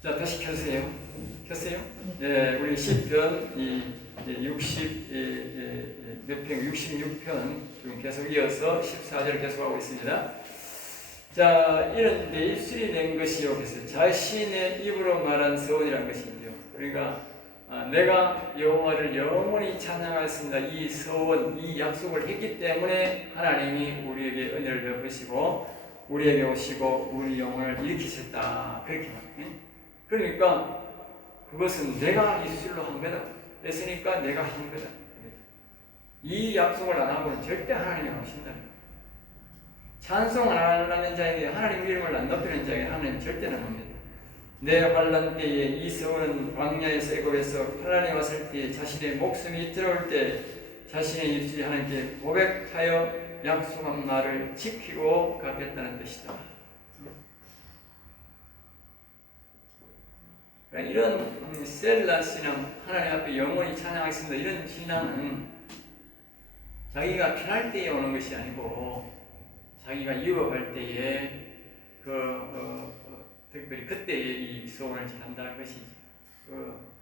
자, 다시 켰어요. 켰어요? 예, 우리 시편 60, 몇 편, 66편 지금 계속 이어서 14절 계속하고 있습니다. 자, 이런 데 입술이 낸 것이요. 그래서 자신의 입으로 말한 서원이라는 것이죠. 그러니까 내가 여호와를 영원히 찬양하였습니다. 이 서원, 이 약속을 했기 때문에 하나님이 우리에게 은혜를 베푸시고 우리에게 오시고 우리 영혼을 일으키셨다. 그렇게 말해요. 그러니까 그것은 내가 입술로 한 거다. 했으니까 내가 한 거다. 이 약속을 안 하고는 절대 하나님이 안 오신다. 찬송 안 하는 자에게 하나님 이름을 안 높이는 자에게 하나님 절대 안 옵니다. 내 환난 때에 이 서원은 광야에서 애굽에서 환난이 왔을 때 자신의 목숨이 들어올 때 자신의 입술이 하나님께 고백하여 약속한 말을 지키고 가겠다는 뜻이다. 이런 셀라 신앙, 하나님 앞에 영원히 찬양하겠습니다. 이런 신앙은 자기가 편할 때에 오는 것이 아니고 자기가 위협할 때에 특별히 그때에 이 소원을 전한다는 것이지.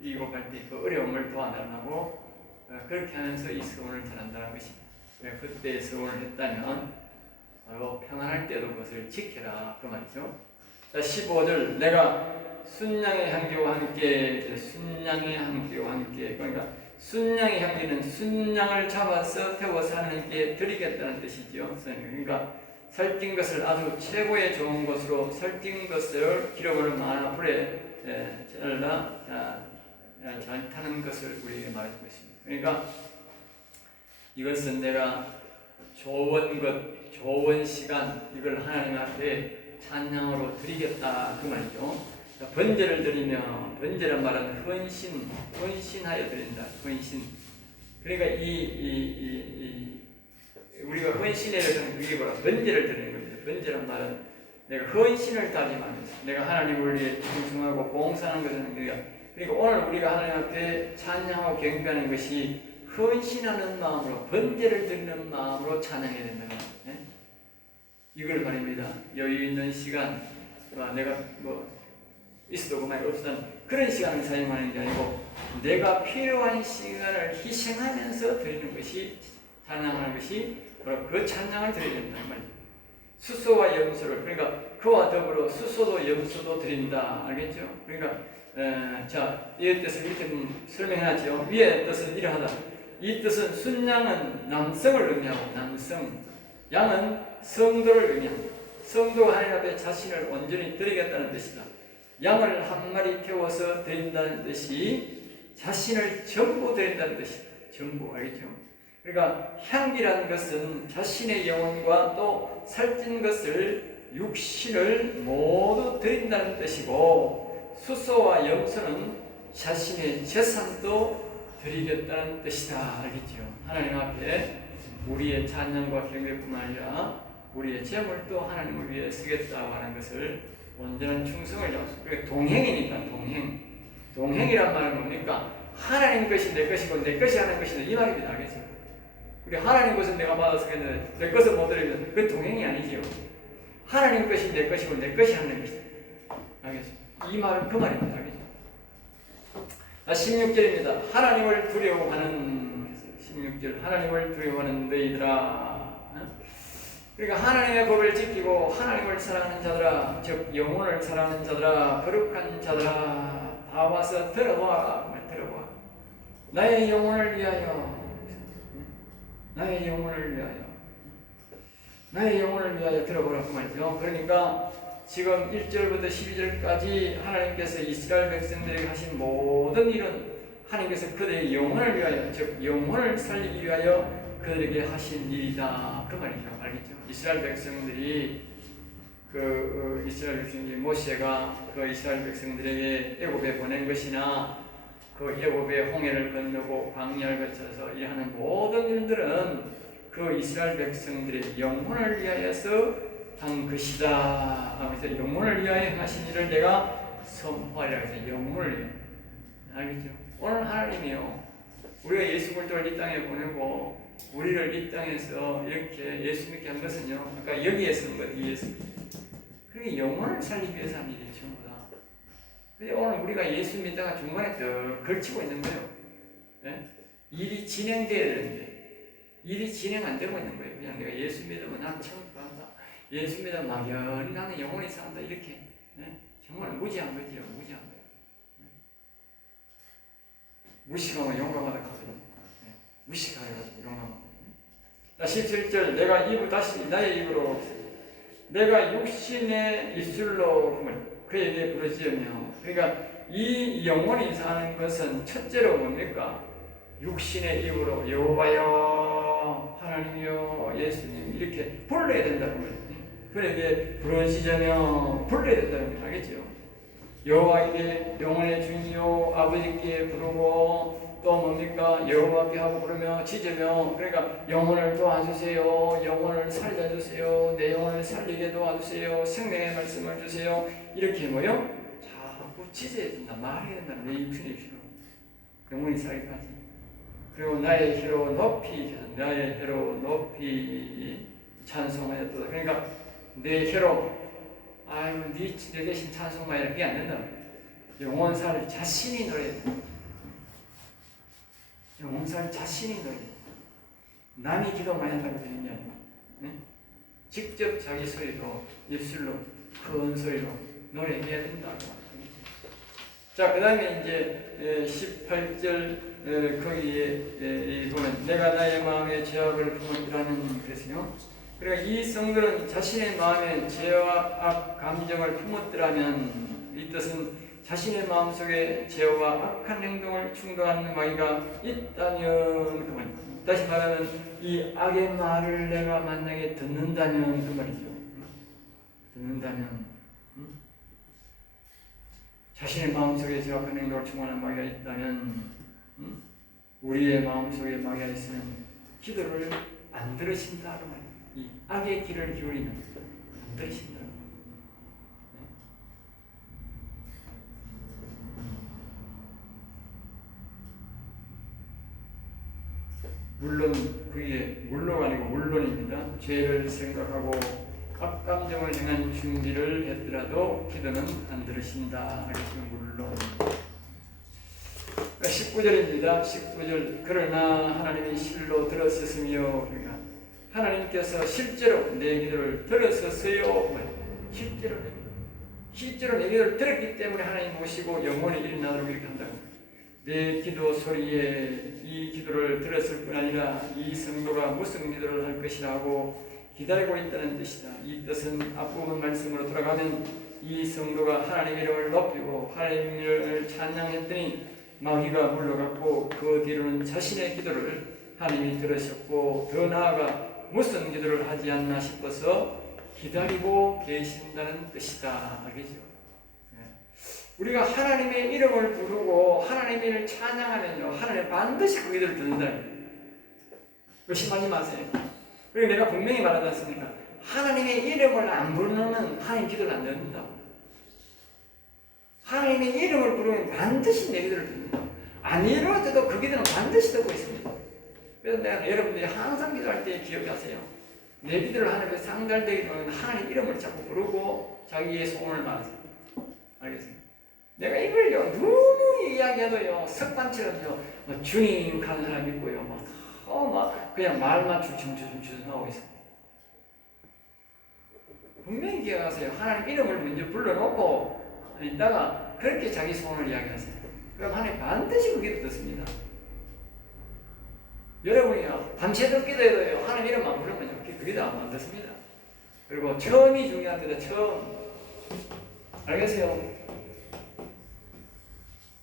위협할 때 그 어려움을 도와달라고 그렇게 하면서 이 소원을 전한다는 것입니다. 그때 소원을 했다면 바로 평안할 때도 그것을 지켜라 그 말이죠. 자, 15절 내가 순양의 향기와 함께 그러니까 순양의 향기는 순양을 잡아서 태워서 하나님께 드리겠다는 뜻이죠. 그러니까 살찐 것을 아주 최고의 좋은 것으로 살찐 것을 기름으로 많아 불에 잘라 잘 타는 것을 우리에게 말해주고 있습니다. 그러니까 이것은 내가 좋은 것, 좋은 시간 이걸 하나님 앞에 찬양으로 드리겠다 그 말이죠. 번제를 드리며 번제란 말은 헌신하여 드린다. 헌신. 그러니까 우리가 헌신해야 되는 그게 뭐라 번제를 드리는 겁니다. 번제란 말은 내가 헌신을 다짐하면서 내가 하나님을 위해 충성하고 봉사하는 것은 그러니까 오늘 우리가 하나님 앞에 찬양하고 경배하는 것이 헌신하는 마음으로 번제를 드리는 마음으로 찬양해야 된다. 네? 이걸 말입니다. 여유 있는 시간 내가 있어도 그만이 없어도 그런 시간을 사용하는 게 아니고 내가 필요한 시간을 희생하면서 드리는 것이 찬양하는 것이 바로 그 찬양을 드려야 된다는 말이에요. 수소와 염소를 그러니까 그와 더불어 수소도 염소도 드린다. 알겠죠? 그러니까 자, 이 뜻을 이렇게 설명하죠. 위의 뜻은 이러하다. 이 뜻은 순양은 남성을 의미하고 남성, 양은 성도를 의미합니다. 성도가 하나님 앞에 자신을 온전히 드리겠다는 뜻이다. 양을 한 마리 태워서 드린다는 뜻이 자신을 전부 드린다는 뜻이다. 전부 알겠죠? 그러니까 향기라는 것은 자신의 영혼과 또 살찐 것을 육신을 모두 드린다는 뜻이고 수소와 염소는 자신의 재산도 드리겠다는 뜻이다. 알겠죠? 하나님 앞에 우리의 찬양과 경배뿐만 아니라 우리의 재물도 하나님을 위해 쓰겠다고 하는 것을 온전한 충성을 약속. 그러니까 동행이니까 동행이란 말은 뭡니까? 하나님 것이 내 것이고 내 것이 하나님 것이다 이 말입니다. 알겠죠? 우리 하나님 것은 내가 받아서 했는데 내 것을 못 드리면 그건 동행이 아니지요. 하나님 것이 내 것이고 내 것이 하나님 것이다. 알겠죠? 이 말은 그 말입니다. 알겠죠? 16절입니다. 하나님을 두려워하는 16절 하나님을 두려워하는 너희들아. 그러니까 하나님의 법을 지키고 하나님을 사랑하는 자들아, 즉 영혼을 사랑하는 자들아, 거룩한 자들아, 다 와서 들어보아라. 들어보아. 나의 영혼을 위하여, 나의 영혼을 위하여 들어보라 그 말이죠. 그러니까 지금 1절부터 12절까지 하나님께서 이스라엘 백성들에게 하신 모든 일은 하나님께서 그들의 영혼을 위하여, 즉 영혼을 살리기 위하여 그들에게 하신 일이다 그 말이죠. 알겠죠? 이스라엘 백성들이 모세가 그 이스라엘 백성들에게 애굽에 보낸 것이나 그 애굽의 홍해를 건너고 광야를 거쳐서 일하는 모든 일들은 그 이스라엘 백성들의 영혼을 위하여서 한 것이다. 그래서 영혼을 위하여 하신 일을 내가 선포하리라 해서 영혼을 위하여. 알겠죠? 오늘 하나님이요 우리가 예수 그리스도를 이 땅에 보내고 우리를 이 땅에서 이렇게 예수 믿게 한 것은요, 그러니까 여기에 쓰는 것, 위에서. 그게 영혼을 살리기 위해서 한 일이에요, 전부 다. 근데 오늘 우리가 예수 믿다가 중간에 더 걸치고 있는 거예요. 예? 일이 진행돼야 되는데 일이 진행 안 되고 있는 거예요. 그냥 내가 예수 믿으면 난 천국 간다. 예수 믿으면 막연히 나는 영원히 산다. 이렇게. 예? 정말 무지한 거지요. 무지한 거예요. 예? 무식하면 용감하다 하거든요. 예? 무식하여가지고 용감하다. 자, 17절 내가 입을 다시 나의 입으로 내가 육신의 입술로 그에게 부르짖으며 그러니까 이 영혼이 사는 것은 첫째로 뭡니까? 육신의 입으로 여호와여 하나님이여 예수님 이렇게 불러야 된다는 거예요. 그에게 부르짖으며 불러야 된다는 거 알겠죠? 여호와에게 영혼의 주인이요 아버지께 부르고 또 뭡니까? 여호와께 하고 부르며 짖으며 그러니까 영혼을 도와주세요. 영혼을 살려주세요. 내 영혼을 살리게 도와주세요. 생명의 말씀을 주세요. 이렇게 뭐요? 자꾸 짖어야 된다. 말해야 된다. 내 육신의 피로 영혼이 살기까지. 그리고 나의 혀로 높이 찬송하였다. 그러니까 내 혀로 아유 네 대신 찬송하여 이렇게 안 된다. 영혼 살 자신이 노래해. 영혼살 자신이 노래. 남이 기도 많이 한다고 되는 게 아니고 네? 직접 자기 소리로 입술로 큰 소리로 노래해야 된다. 자, 그 다음에 이제 18절 거기에 보면 내가 나의 마음에 죄악을 품었다는 뜻이요. 그러니까 이 성도는 자신의 마음에 죄와 악 감정을 품었더라면 이 뜻은 자신의 마음속에 죄와 악한 행동을 충동하는 마귀가 있다면 그 말이죠. 다시 말하면 이 악의 말을 내가 만약에 듣는다면 그 말이죠. 듣는다면 자신의 마음속에 죄와 악한 행동을 충동하는 마귀가 있다면 우리의 마음속에 마귀가 있으면 기도를 안 들으신다 그 말이에요. 이 악의 길을 기울이면 안 들으신다. 물론 그게 물론 아니고 물론입니다. 죄를 생각하고 악감정을 행한 준비를 했더라도 기도는 안 들으신다. 알겠지만 물론 19절입니다. 19절 그러나 하나님이 실로 들었으며 그러니까 하나님께서 실제로 내 기도를 들었었어요. 실제로 내 기도를 들었기 때문에 하나님 모시고 영원히 일어나도록 이렇게 한다고. 내 기도 소리에 이 기도를 들었을 뿐 아니라 이 성도가 무슨 기도를 할 것이라고 기다리고 있다는 뜻이다. 이 뜻은 앞부분 말씀으로 돌아가면 이 성도가 하나님 이름을 높이고 하나님을 찬양했더니 마귀가 물러갔고 그 뒤로는 자신의 기도를 하나님이 들으셨고 더 나아가 무슨 기도를 하지 않나 싶어서 기다리고 계신다는 뜻이다. 알겠죠? 우리가 하나님의 이름을 부르고 하나님을 찬양하면요 하나님 반드시 그 기도를 듣는다. 의심하지 마세요. 그리고 내가 분명히 말하지 않습니까? 하나님의 이름을 안 부르면 하나님 기도를 안 듣는다. 하나님의 이름을 부르면 반드시 내 기도를 듣는다. 안 이루어져도 그 기도는 반드시 듣고 있습니다. 그래서 내가 여러분들이 항상 기도할 때 기억하세요. 내 기도를 하나님께 상달되기 전에 하나님 이름을 자꾸 부르고 자기의 소원을 말하세요. 알겠습니까? 내가 이걸요 너무 이야기해도요 습관처럼요 주님 하는 사람 있고요 막 그냥 말만 주춤 하고 있습니다. 분명히 기억하세요. 하나님 이름을 먼저 불러놓고 있다가 그렇게 자기 소원을 이야기하세요. 그럼 하나님 반드시 그 기도 듣습니다. 여러분이요 밤새도록 기도해도요 하나님 이름 안 부르면요 그 기도 안 듣습니다. 그리고 처음이 중요합니다. 처음 알겠어요?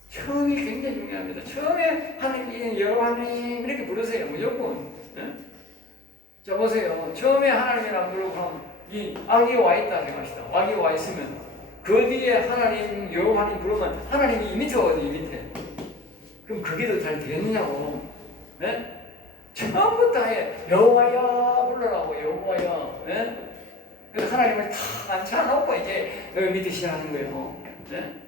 처음이 굉장히 중요합니다. 처음에 하나님 여호와님 이렇게 부르세요. 무조건. 예? 자 보세요. 처음에 하나님을 안 부르고 그럼 이 악이 와 있다 생각합시다. 악이 와 있으면 그 뒤에 하나님 여호와님 부르면 하나님이 이 밑에 어디 이 밑에. 그럼 그 기도 잘 되겠느냐고. 예? 처음부터 여호와여 불러라고 여호와여. 예? 그래서 하나님을 탁 앉혀놓고 이제 여기 밑에 시작하는 거예요. 예?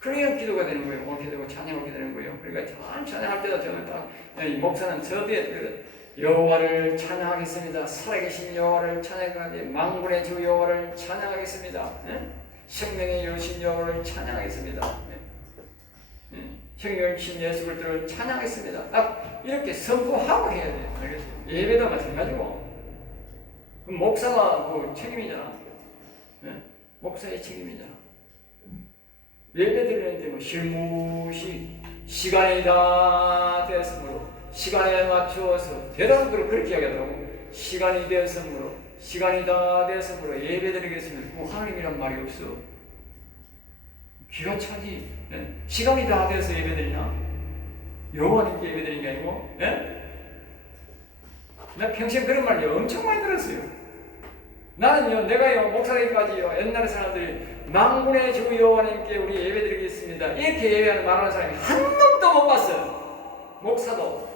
그러면 기도가 되는 거예요. 옳게 되고 찬양하게 되는 거예요. 그러니까 참 찬양할 때도 저는 딱 목사는 저 뒤에 여호와를 찬양하겠습니다. 살아계신 여호와를 찬양하겠습니다. 만군의 주 여호와를 찬양하겠습니다. 예? 생명의 여신 여호와를 찬양하겠습니다. 생명의 신 예수 그리스도를 찬양하겠습니다. 딱 이렇게 선포하고 해야 돼요. 알겠어요? 예배도 마찬가지고. 그럼 목사가 그 책임이잖아. 목사의 책임이잖아. 예배 드리는데 뭐 실무시 시간이 다 되었으므로 시간에 맞추어서 대답으로 그렇게 이야기하더라고. 시간이 되었으므로 시간이 다 되었으므로 예배 드리겠습니다. 그 하나님이란 말이 없어. 기가 차지. 시간이 다 되어서 예배 드리나? 여호와님께 예배 드리는 게 아니고, 나 평생 그런 말 엄청 많이 들었어요. 나는요, 내가요, 목사님까지요, 옛날 사람들이 만군의 주 여호와님께 우리 예배 드리겠습니다. 이렇게 예배하는 말하는 사람이 한 놈도 못 봤어요. 목사도.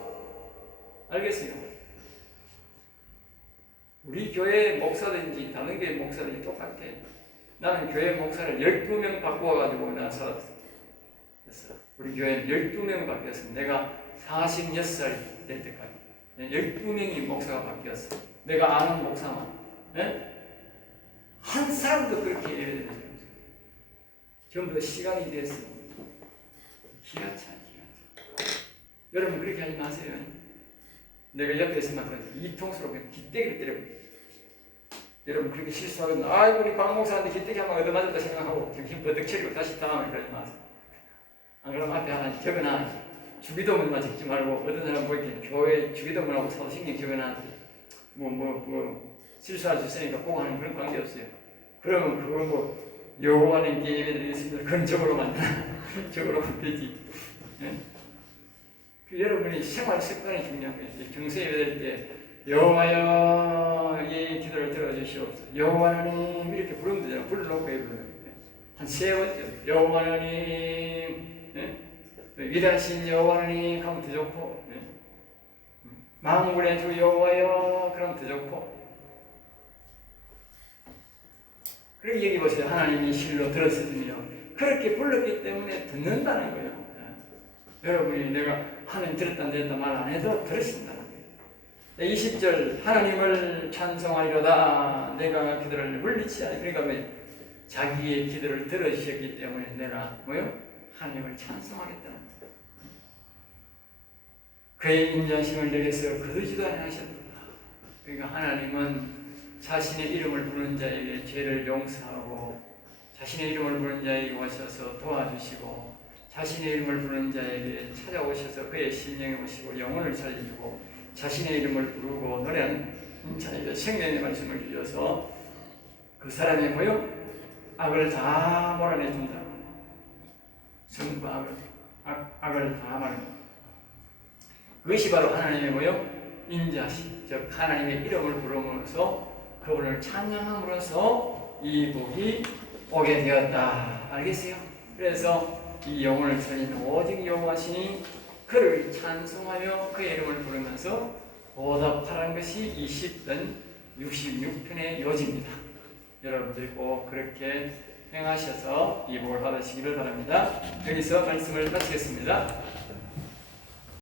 알겠어요? 우리 교회 목사든지 다른 교회 목사든지 똑같아. 나는 교회 목사를 12명 바꾸어가지고 나 살았어. 우리 교회는 12명 바뀌었어. 내가 46살 될 때까지. 12명이 목사가 바뀌었어. 내가 아는 목사만. 한 사람도 그렇게 예배드리지 않았어. 전부 다 시간이 됐어. 기가 차. 여러분 그렇게 하지 마세요. 내가 옆에서 막 이통수로 그냥 기대기를 때려요. 여러분 그렇게 실수하면 아이고 우리 박 목사한테 기대기 한번 얻어맞았다 생각하고 정신 버득 차리고 다시 다음에 그러지 마세요. 안 그러면 앞에 하나 적어놔. 주기도문만 적지 말고 어떤 사람 보이게 교회 주기도문하고 사도신경 적어놔. 실수할 수 있으니까 꼭 하는 그런 관계 없어요. 그러면 그거 뭐 여호와님께 예배드리겠습니다. 그건 적으로만 적으로만 되지. 여러분이 생활 습관이 중요한 거예요. 경세 예배드릴 때 여호와여 이 기도를 들어주시옵소서. 여호와님 이렇게 부르면 되잖아. 불러놓고 예배드려요. 한 3번째 여호와님 위대하신 여호와님 하면 더 좋고 만군의 주 여호와여 그러면 더 좋고. 그렇게 얘기해 보세요. 하나님이 실로 들었으며 그렇게 불렀기 때문에 듣는다는 거예요. 여러분이 내가 하나님 들었다 안 들었다 말 안 해도 들으신다는 거예요. 20절 하나님을 찬송하리로다. 내가 기도를 물리치 않아. 그러니까 왜 자기의 기도를 들으셨기 때문에 내가 뭐요? 하나님을 찬송하겠다는 거예요. 그의 인자심을 내게서 거두지도 아니하셨도다. 그러니까 하나님은 자신의 이름을 부르는 자에게 죄를 용서하고 자신의 이름을 부르는 자에게 오셔서 도와주시고 자신의 이름을 부르는 자에게 찾아오셔서 그의 심령에 오시고 영혼을 살려주고 자신의 이름을 부르고 노래하는 자에게 생명의 말씀을 주셔서 그 사람의 뭐요? 악을 다 몰아내준다. 전부 악을 다 말합니다. 그것이 바로 하나님의 뭐요? 인자심, 즉 하나님의 이름을 부름으로써 그분을 찬양함으로써 이 복이 오게 되었다. 알겠어요? 그래서 이 영혼을 살리는 오직 여호와시니 그를 찬송하며 그의 이름을 부르면서 보답하라는 것이 20편 66편의 요지입니다. 여러분들이 꼭 그렇게 행하셔서 이 복을 받으시기를 바랍니다. 여기서 말씀을 마치겠습니다.